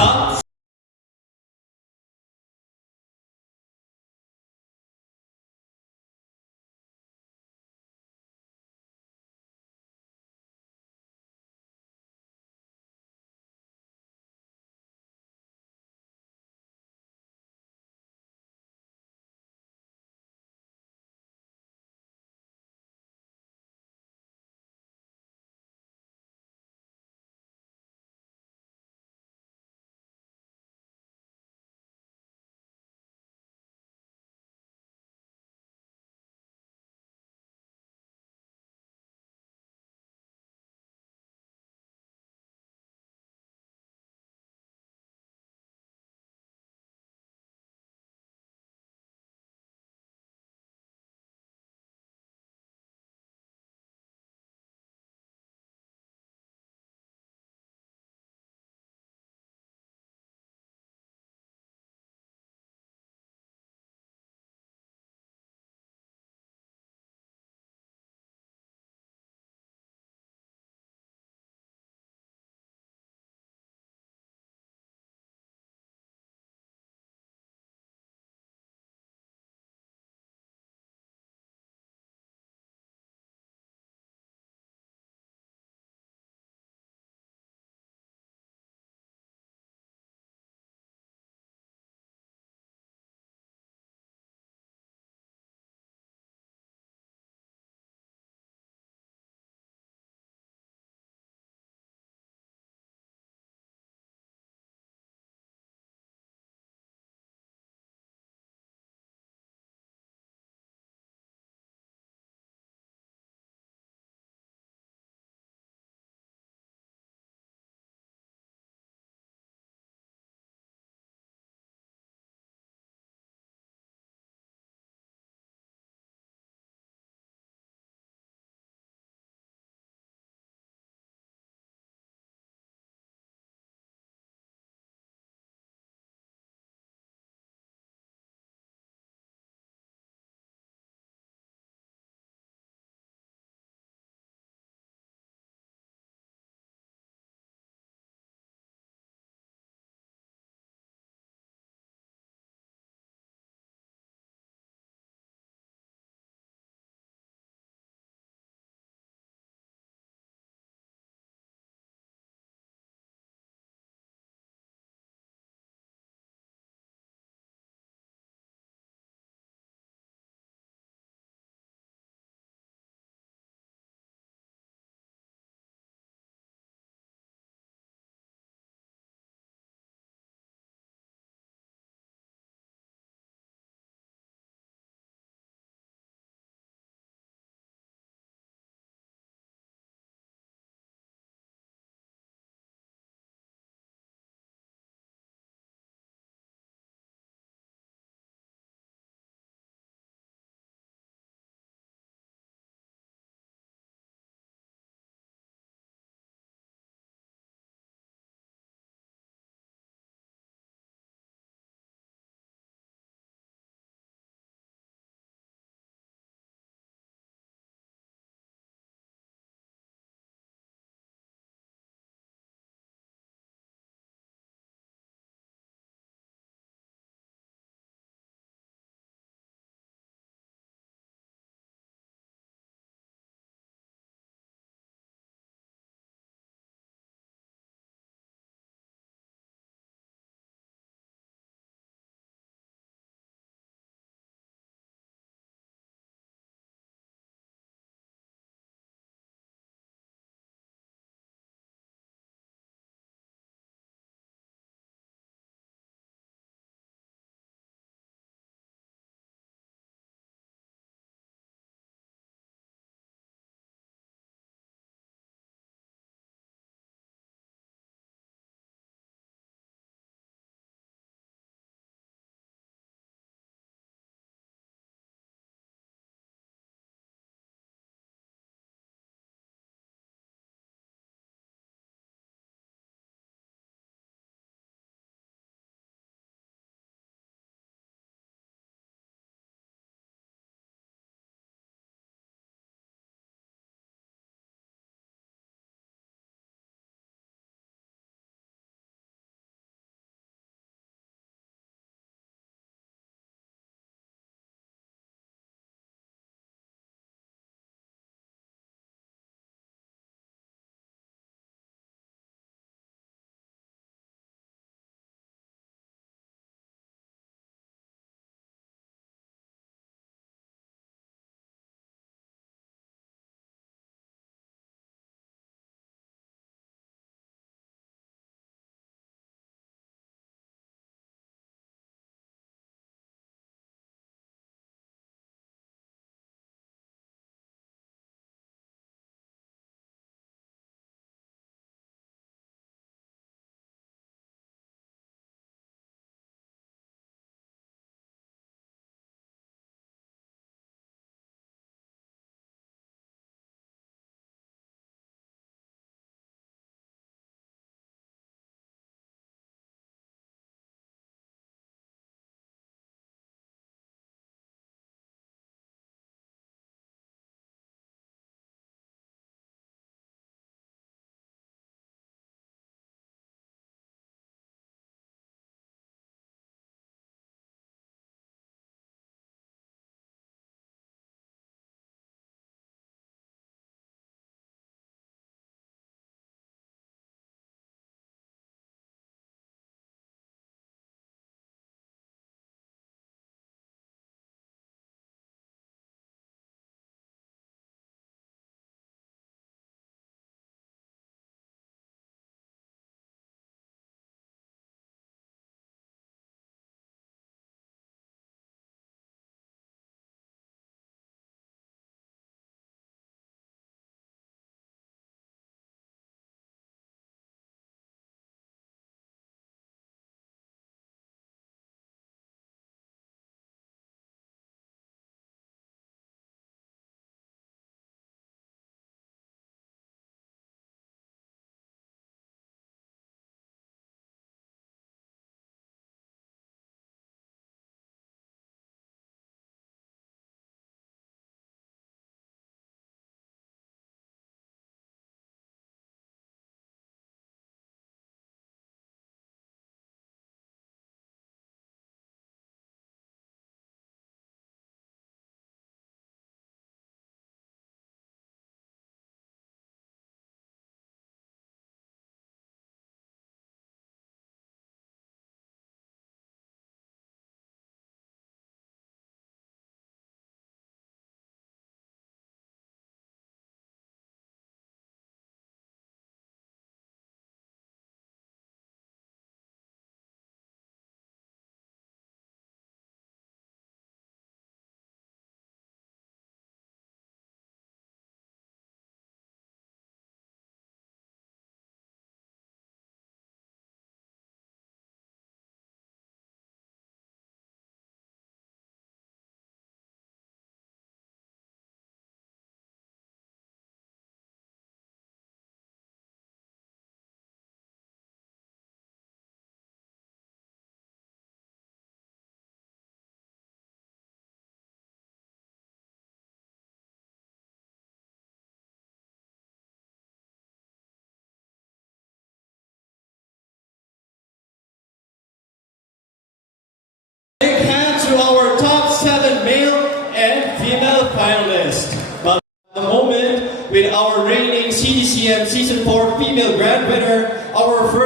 Tanz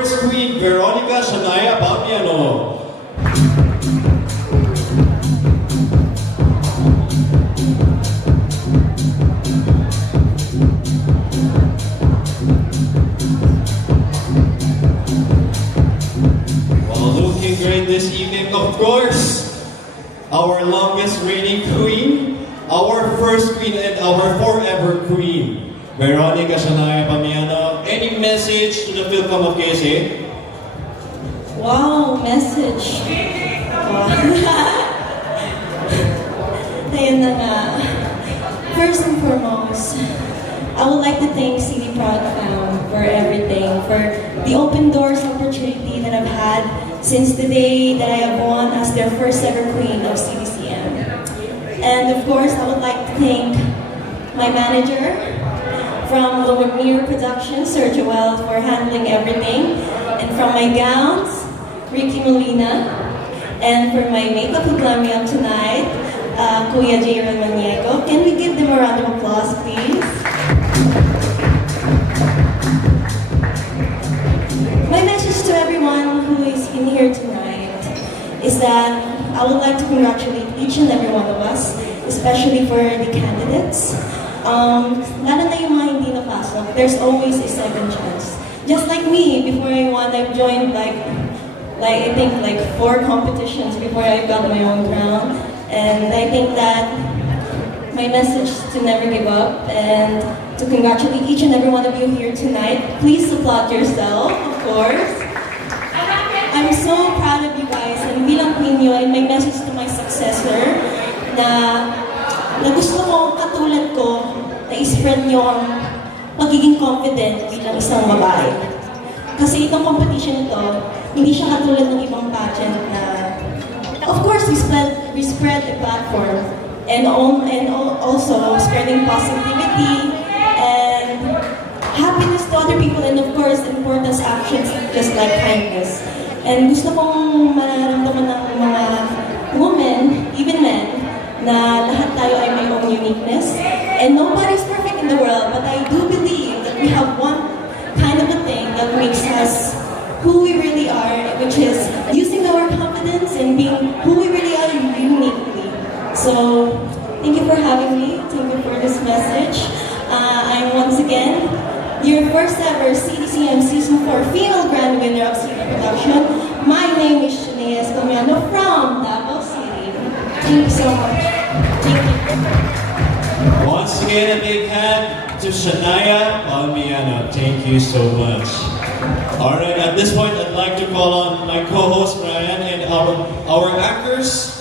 first queen, Veronica Shania Bamiano. Well, looking great this evening, of course, our longest reigning queen, our first queen, and our forever queen, Veronica Shania Bamiano. Any message to the Philcom of KSA? Wow, message. Wow. Ayun na nga. First and foremost, I would like to thank CD Proud Fam for everything, for the open doors opportunity that I've had since the day that I have won as their first ever queen of CDCM. And of course, I would like to thank my manager from Lumiere Productions, Sir Joel, for handling everything. And from my gowns, Ricky Molina. And for my makeup who glam me up tonight, Kuya J. Maniego. Can we give them a round of applause, please? My message to everyone who is in here tonight is that I would like to congratulate each and every one of us, especially for the candidates. Lalo na yung mga hindi napasok, there's always a second chance. Just like me, before I won, I've joined I think 4 competitions before I got my own crown. And I think that my message is to never give up and to congratulate each and every one of you here tonight. Please applaud yourself, of course. I'm so proud of you guys, and bilang queen nyo, and my message to my successor na gusto ko katulad ko na i-spread nyo ang pagiging confident bilang isang babae. Kasi itong competition ito, hindi siya katulad ng ibang pageant na of course we spread the platform and also spreading positivity and happiness to other people, and of course important actions just like kindness. And gusto kong mararamdaman ng mga women, even men, na lahat tayo ay may own uniqueness. And nobody's perfect in the world, but I do believe that we have one kind of a thing that makes us who we really are, which is using our confidence and being who we really are uniquely. So, thank you for having me. Thank you for this message. I'm once again your first ever CDCM Season 4 female grand winner of CD Production. My name is Shania Bamiano from Davao City. Thank you so much. Thank you. Once again, a big hand to Shania Bamiano. Thank you so much. Alright, at this point, I'd like to call on my co-host Ryan and our actors.